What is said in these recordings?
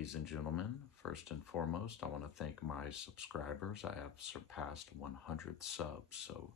Ladies and gentlemen, first and foremost, I want to thank my subscribers. I have surpassed 100 subs, so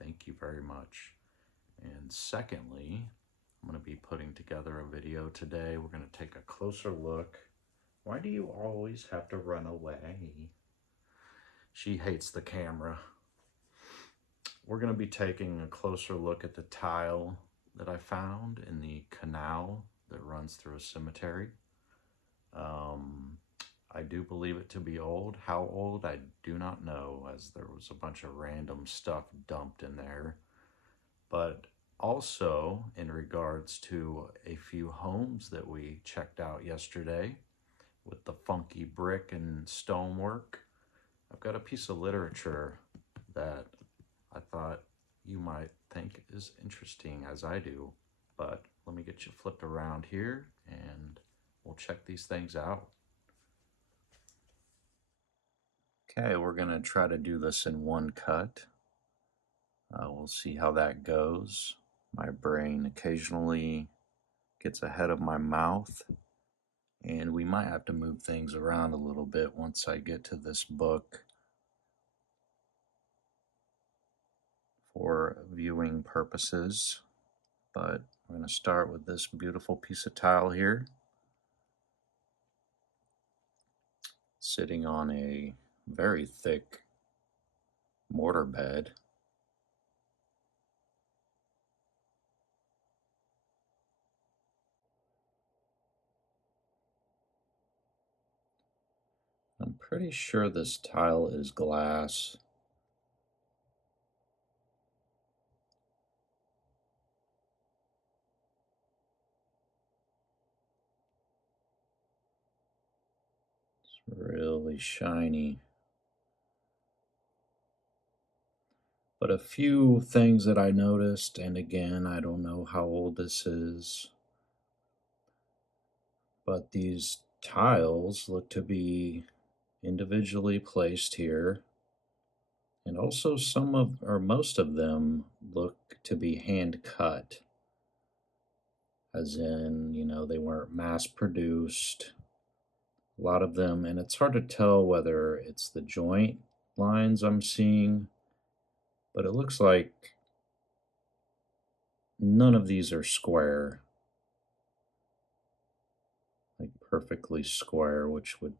thank you very much. And secondly, I'm going to be putting together a video today. We're going to take a closer look. Why do you always have to run away? She hates the camera. We're going to be taking a closer look at the tile that I found in the canal that runs through a cemetery. I do believe it to be old. How old, I do not know, as there was a bunch of random stuff dumped in there. But also, in regards to a few homes that we checked out yesterday with the funky brick and stonework, I've got a piece of literature that I thought you might think is interesting, as I do. But let me get you flipped around here and we'll check these things out. Okay, we're going to try to do this in one cut. We'll see how that goes. My brain occasionally gets ahead of my mouth, and we might have to move things around a little bit once I get to this book for viewing purposes. But we're going to start with this beautiful piece of tile here, sitting on a very thick mortar bed. I'm pretty sure this tile is glass. It's really shiny. But a few things that I noticed, and again, I don't know how old this is, but these tiles look to be individually placed here. And also some of, or most of them look to be hand cut. As in, you know, they weren't mass produced. A lot of them, and it's hard to tell whether it's the joint lines I'm seeing, but it looks like none of these are square. Like perfectly square, which would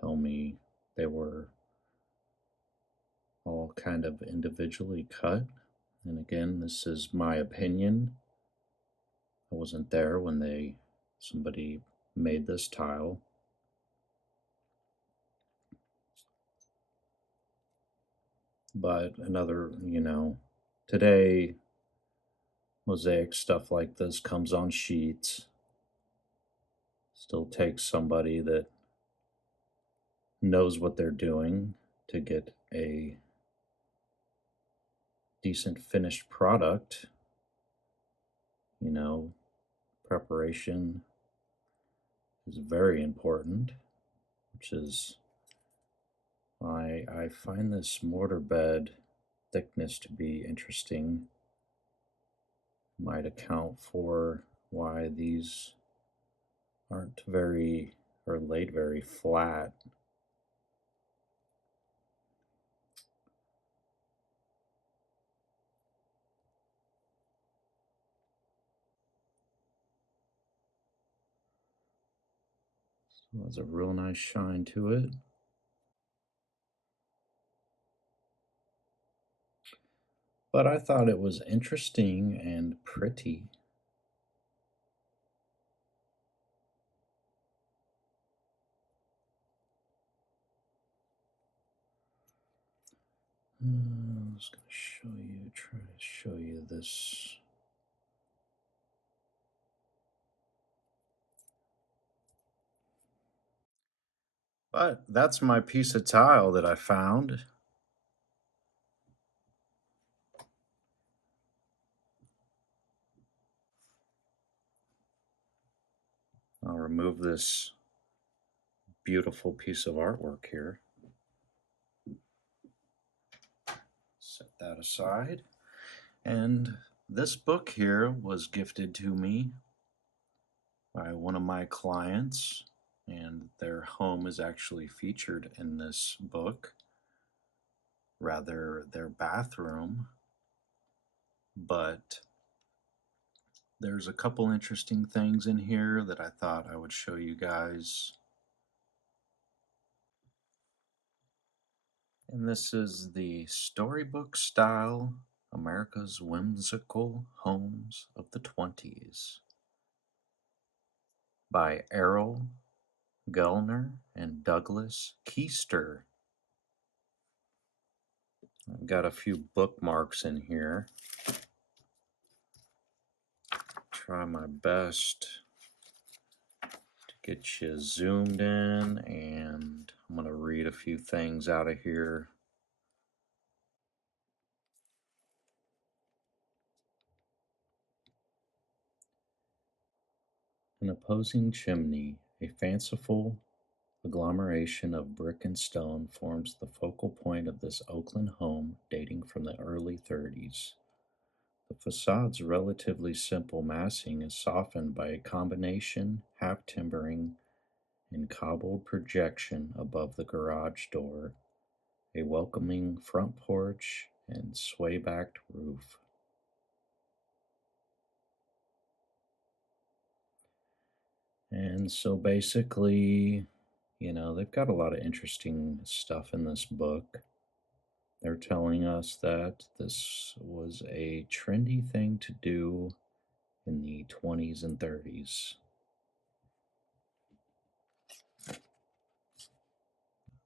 tell me they were all kind of individually cut. And again, this is my opinion. I wasn't there when somebody made this tile. But another, you know, today mosaic stuff like this comes on sheets. Still takes somebody that knows what they're doing to get a decent finished product. You know, preparation is very important, which is why I find this mortar bed thickness to be interesting. Might account for why these aren't very, or laid very flat. So there's a real nice shine to it. But I thought it was interesting and pretty. I was going to try to show you this. But that's my piece of tile that I found. I'll remove this beautiful piece of artwork here. Set that aside. And this book here was gifted to me by one of my clients. and their home is actually featured in this book, rather their bathroom. But there's a couple interesting things in here that I thought I would show you guys. And this is the Storybook Style America's Whimsical Homes of the 20s by Errol Gellner and Douglas Keister. I've got a few bookmarks in here. Try my best to get you zoomed in, and I'm going to read a few things out of here. An opposing chimney, a fanciful agglomeration of brick and stone, forms the focal point of this Oakland home dating from the early 30s. The facade's relatively simple massing is softened by a combination half timbering and cobbled projection above the garage door, a welcoming front porch, and sway-backed roof. And so basically, they've got a lot of interesting stuff in this book. They're telling us that this was a trendy thing to do in the 20s and 30s.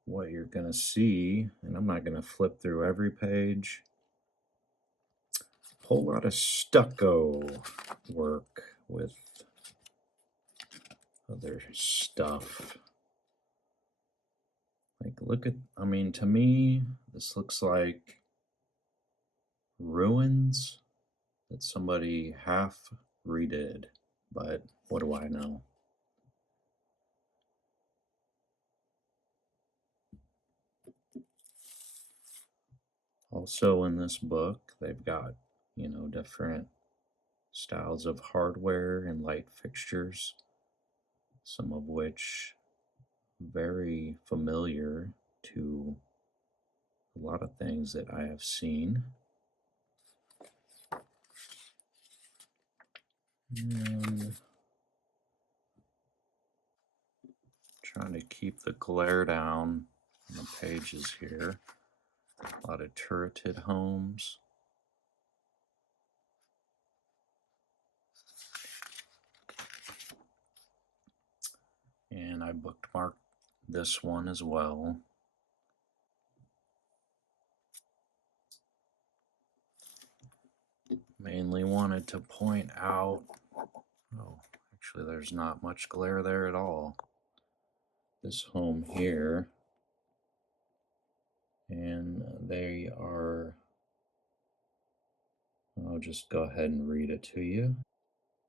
What you're going to see, and I'm not going to flip through every page, a whole lot of stucco work with other stuff. Like, to me, this looks like ruins that somebody half redid, but what do I know? Also in this book, they've got, different styles of hardware and light fixtures, some of which very familiar to a lot of things that I have seen. And trying to keep the glare down on the pages here. A lot of turreted homes. And I bookmarked this one as well. Mainly wanted to point out, actually there's not much glare there at all. This home here, and they are, I'll just go ahead and read it to you.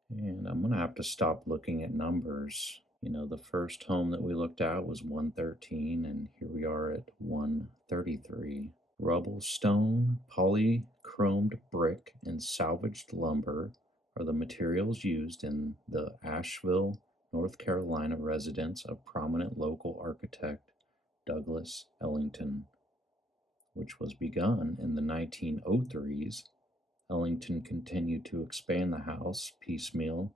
And I'm going to have to stop looking at numbers. The first home that we looked at was 113, and here we are at 133. Rubble stone, polychromed brick, and salvaged lumber are the materials used in the Asheville, North Carolina residence of prominent local architect Douglas Ellington, which was begun in the 1903s. Ellington continued to expand the house piecemeal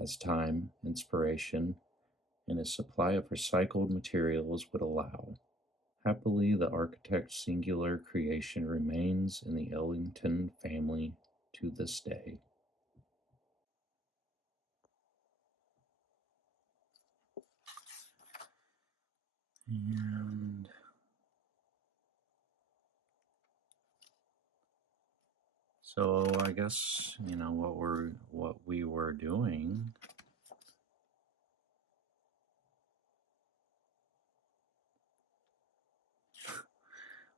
as time, inspiration, and a supply of recycled materials would allow. Happily, the architect's singular creation remains in the Ellington family to this day. And so I guess, what we were doing,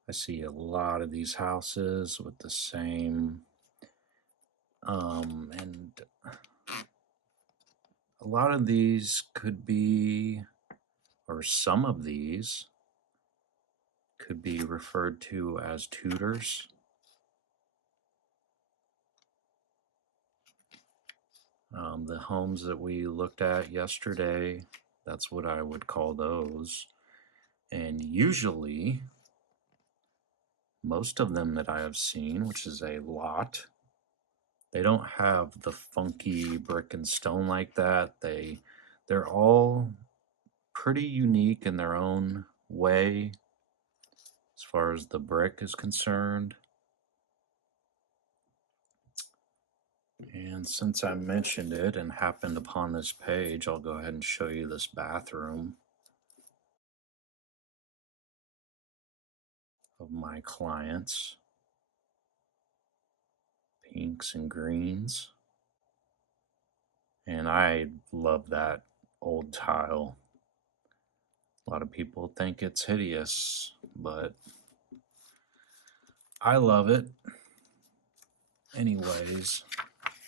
I see a lot of these houses with the same, and a lot of these could be, or some of these could be referred to as Tudors. The homes that we looked at yesterday That's what I would call those. And usually, most of them that I have seen, which is a lot, they don't have the funky brick and stone like that. They're all pretty unique in their own way as far as the brick is concerned. And since I mentioned it and happened upon this page, I'll go ahead and show you this bathroom of my clients. Pinks and greens. And I love that old tile. A lot of people think it's hideous, but I love it. Anyways,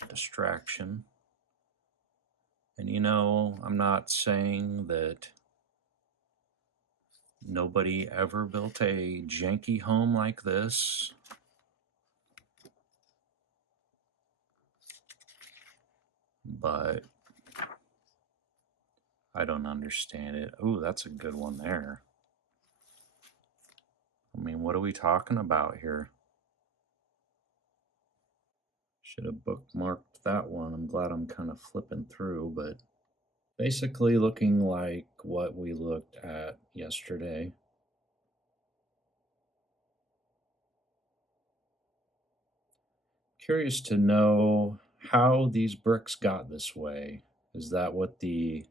distraction. And you know, I'm not saying that nobody ever built a janky home like this, but I don't understand it. Ooh, that's a good one there. I mean, what are we talking about here? Should have bookmarked that one. I'm glad I'm kind of flipping through, but basically looking like what we looked at yesterday. Curious to know how these bricks got this way. Is that what the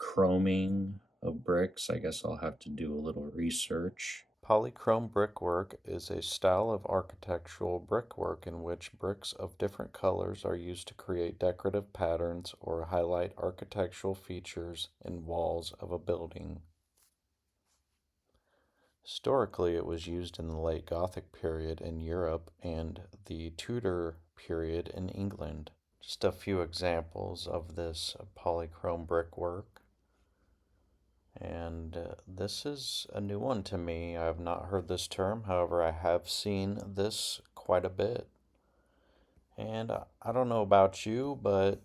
chroming of bricks? I guess I'll have to do a little research. Polychrome brickwork is a style of architectural brickwork in which bricks of different colors are used to create decorative patterns or highlight architectural features in walls of a building. Historically, it was used in the late Gothic period in Europe and the Tudor period in England. Just a few examples of this polychrome brickwork. And this is a new one to me. I have not heard this term, however, I have seen this quite a bit. And I don't know about you, but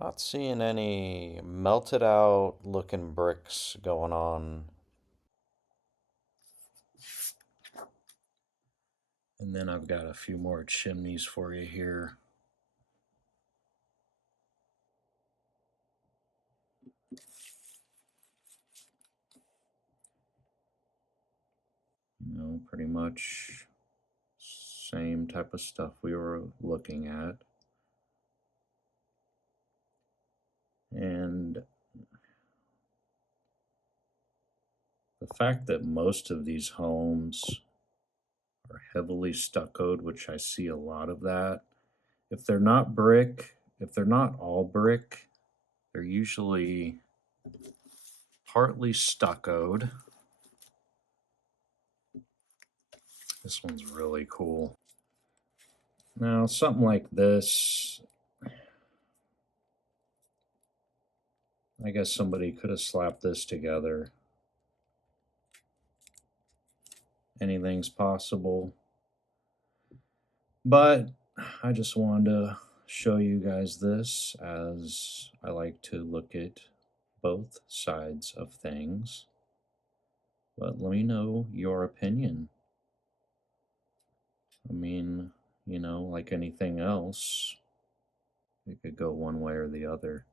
not seeing any melted out looking bricks going on. And then I've got a few more chimneys for you here. You know, pretty much same type of stuff we were looking at. And the fact that most of these homes are heavily stuccoed, which I see a lot of that. If they're not brick, if they're not all brick, they're usually partly stuccoed. This one's really cool. Now, something like this, I guess somebody could have slapped this together. Anything's possible. But I just wanted to show you guys this, as I like to look at both sides of things. But let me know your opinion. I mean, you know, like anything else, it could go one way or the other.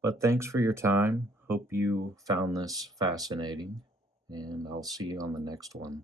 But thanks for your time. Hope you found this fascinating, and I'll see you on the next one.